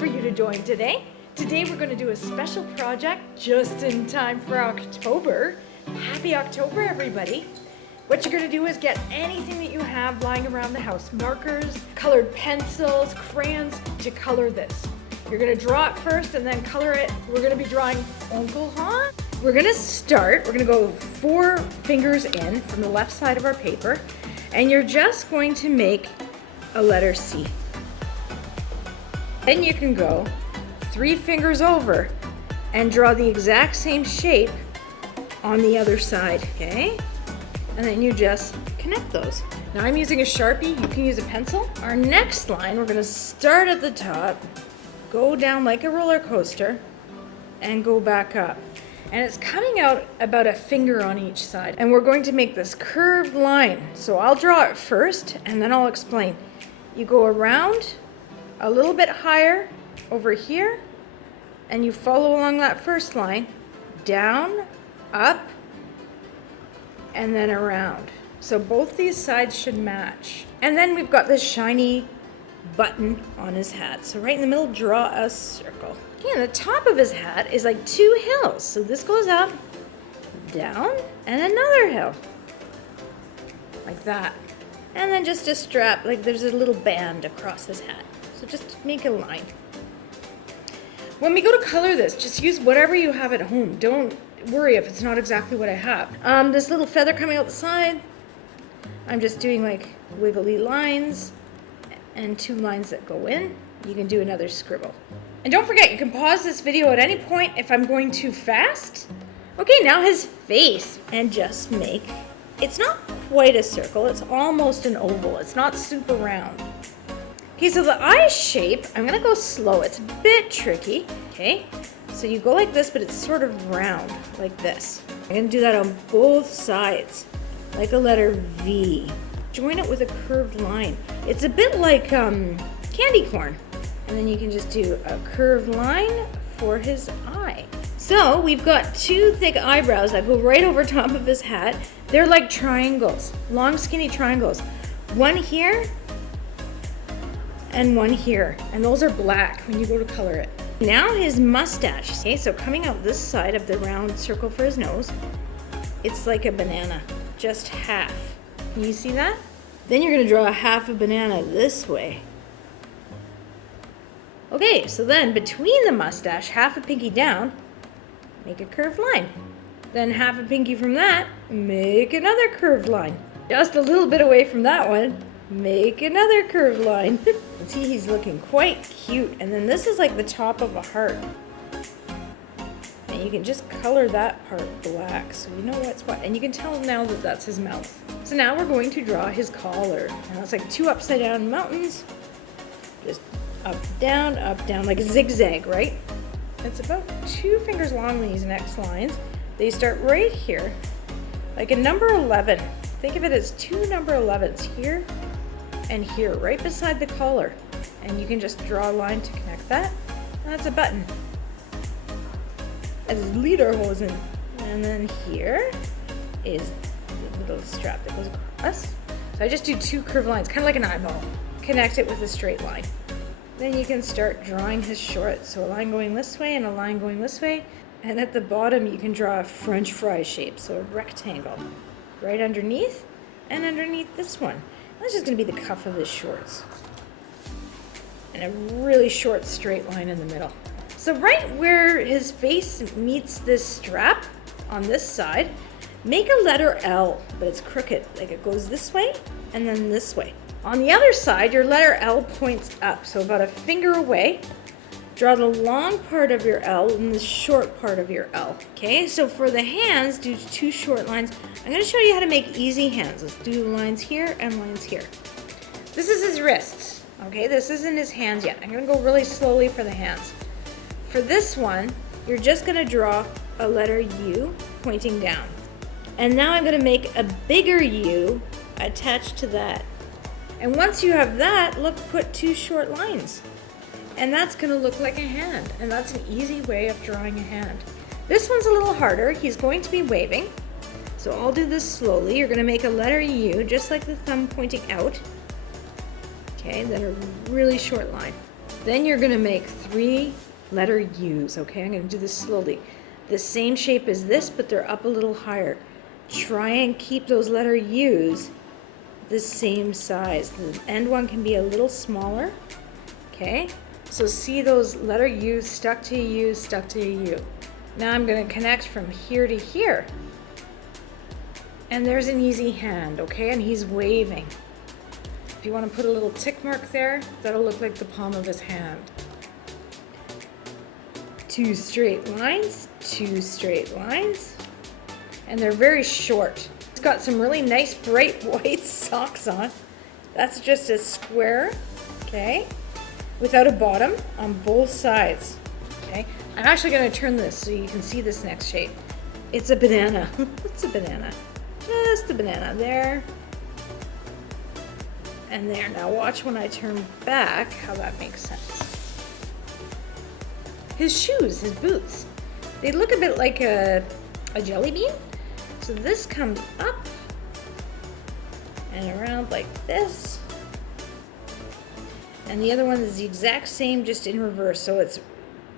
for you to join today. Today we're going to do a special project just in time for October. Happy October, everybody. What you're going to do is get anything that you have lying around the house, markers, colored pencils, crayons, to color this. You're going to draw it first and then color it. We're going to be drawing Onkel, huh? We're going to go 4 fingers in from the left side of our paper, and you're just going to make a letter C. Then you can go 3 fingers over and draw the exact same shape on the other side, okay? And then you just connect those. Now I'm using a Sharpie, you can use a pencil. Our next line, we're gonna start at the top, go down like a roller coaster, and go back up. And it's coming out about a finger on each side. And we're going to make this curved line. So I'll draw it first, and then I'll explain. You go around, a little bit higher over here, and you follow along that first line, down, up, and then around. So both these sides should match. And then we've got this shiny button on his hat. So right in the middle, draw a circle. Okay, and the top of his hat is like 2 hills. So this goes up, down, and another hill. Like that. And then just a strap, like there's a little band across his hat. So just make a line. When we go to color this, just use whatever you have at home. Don't worry if it's not exactly what I have. This little feather coming out the side, I'm just doing like wiggly lines and 2 lines that go in. You can do another scribble. And don't forget, you can pause this video at any point if I'm going too fast. Okay, now his face, and just make, it's not quite a circle, it's almost an oval. It's not super round. Okay, so the eye shape, I'm gonna go slow. It's a bit tricky, okay? So you go like this, but it's sort of round, like this. I'm gonna do that on both sides, like a letter V. Join it with a curved line. It's a bit like candy corn. And then you can just do a curved line for his eye. So we've got 2 thick eyebrows that go right over top of his hat. They're like triangles, long skinny triangles. One here, and one here, and those are black when you go to color it. Now his mustache, okay, so coming out this side of the round circle for his nose, it's like a banana, just half. Can you see that? Then you're gonna draw a half a banana this way. Okay, so then between the mustache, half a pinky down, make a curved line. Then half a pinky from that, make another curved line. Just a little bit away from that one, make another curved line. See, he's looking quite cute. And then this is like the top of a heart. And you can just color that part black so you know what's what. And you can tell now that that's his mouth. So now we're going to draw his collar. And it's like 2 upside down mountains. Just up, down, like a zigzag, right? It's about 2 fingers long, these next lines. They start right here, like a number 11. Think of it as 2 number 11s here and here, right beside the collar. And you can just draw a line to connect that. And that's a button. As lederhosen. And then here is the little strap that goes across. So I just do 2 curved lines, kind of like an eyeball. Connect it with a straight line. Then you can start drawing his shorts. So a line going this way and a line going this way. And at the bottom, you can draw a French fry shape, so a rectangle. Right underneath, and underneath this one. That's just gonna be the cuff of his shorts. And a really short straight line in the middle. So right where his face meets this strap on this side, make a letter L, but it's crooked. Like it goes this way and then this way. On the other side, your letter L points up, so about a finger away. Draw the long part of your L and the short part of your L. Okay, so for the hands, do 2 short lines. I'm gonna show you how to make easy hands. Let's do lines here and lines here. This is his wrists, okay? This isn't his hands yet. I'm gonna go really slowly for the hands. For this one, you're just gonna draw a letter U pointing down. And now I'm gonna make a bigger U attached to that. And once you have that, look, put 2 short lines. And that's gonna look like a hand. And that's an easy way of drawing a hand. This one's a little harder. He's going to be waving. So I'll do this slowly. You're gonna make a letter U, just like the thumb pointing out. Okay, then a really short line. Then you're gonna make 3 letter U's, okay? I'm gonna do this slowly. The same shape as this, but they're up a little higher. Try and keep those letter U's the same size. The end one can be a little smaller, okay? So see those letter U's stuck to a U, stuck to a U. Now I'm gonna connect from here to here. And there's an easy hand, okay? And he's waving. If you want to put a little tick mark there, that'll look like the palm of his hand. 2 straight lines, 2 straight lines. And they're very short. It's got some really nice bright white socks on. That's just a square, okay? Without a bottom on both sides, okay? I'm actually gonna turn this so you can see this next shape. It's a banana, it's a banana. Just a banana there. And there. Now watch when I turn back how that makes sense. His shoes, his boots, they look a bit like a jelly bean. So this comes up and around like this. And the other one is the exact same, just in reverse. So it's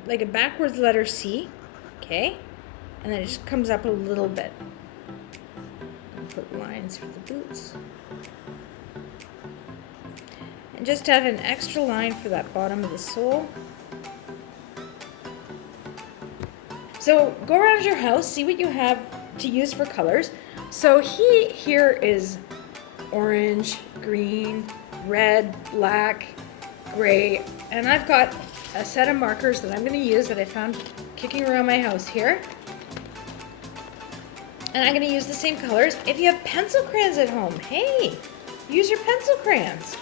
like a backwards letter C, okay? And then it just comes up a little bit. Put lines for the boots. And just add an extra line for that bottom of the sole. So go around your house, see what you have to use for colors. So here is orange, green, red, black, gray, and I've got a set of markers that I'm going to use that I found kicking around my house here. And I'm going to use the same colors. If you have pencil crayons at home, hey, use your pencil crayons.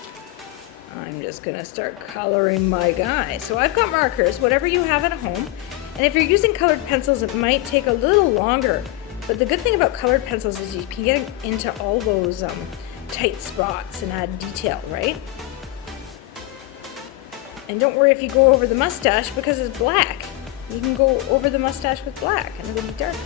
I'm just going to start coloring my guy. So I've got markers, whatever you have at home. And if you're using colored pencils, it might take a little longer. But the good thing about colored pencils is you can get into all those tight spots and add detail, right? And don't worry if you go over the mustache because it's black. You can go over the mustache with black and it'll be darker.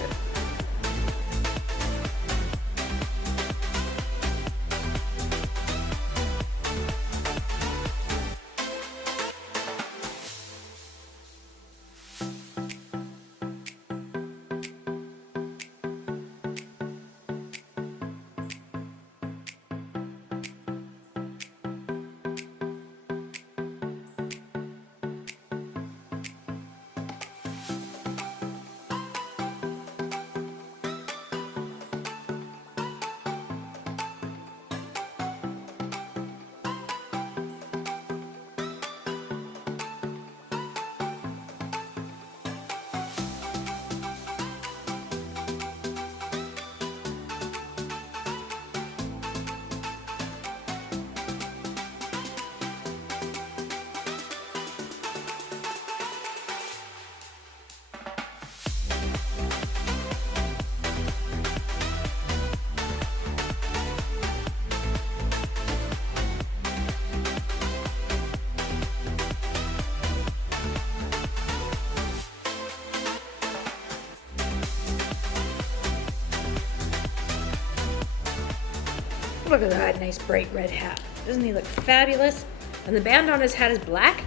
Look at that nice bright red hat. Doesn't he look fabulous? And the band on his hat is black,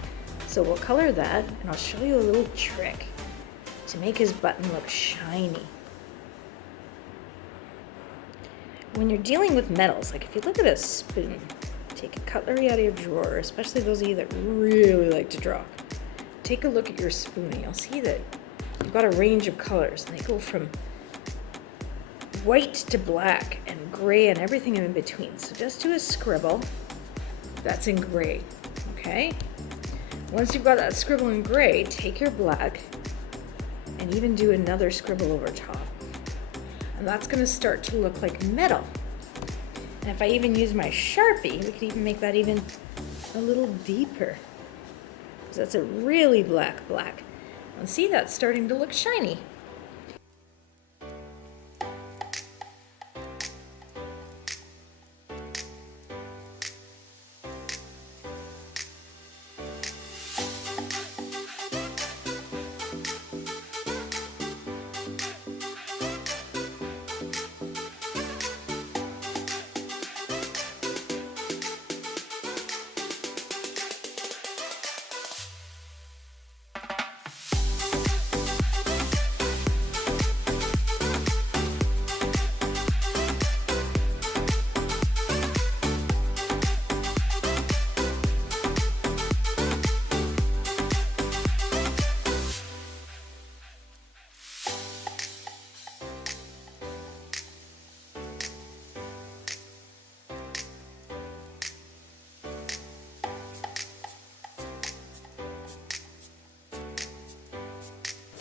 so we'll color that, and I'll show you a little trick to make his button look shiny. When you're dealing with metals, like if you look at a spoon, take a cutlery out of your drawer, especially those of you that really like to draw. Take a look at your spoon and you'll see that you've got a range of colors, and they go from white to black and gray and everything in between. So just do a scribble that's in gray, okay? Once you've got that scribble in gray, take your black and even do another scribble over top. And that's gonna start to look like metal. And if I even use my Sharpie, we could even make that even a little deeper. So that's a really black. And see, that's starting to look shiny.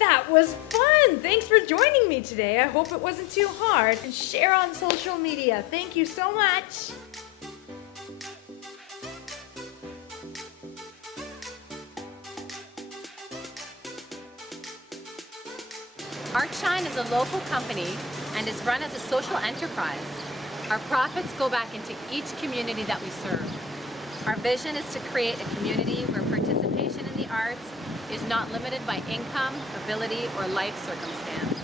That was fun! Thanks for joining me today. I hope it wasn't too hard. And share on social media. Thank you so much. Artshine is a local company and is run as a social enterprise. Our profits go back into each community that we serve. Our vision is to create a community where participation in the arts is not limited by income, ability, or life circumstance.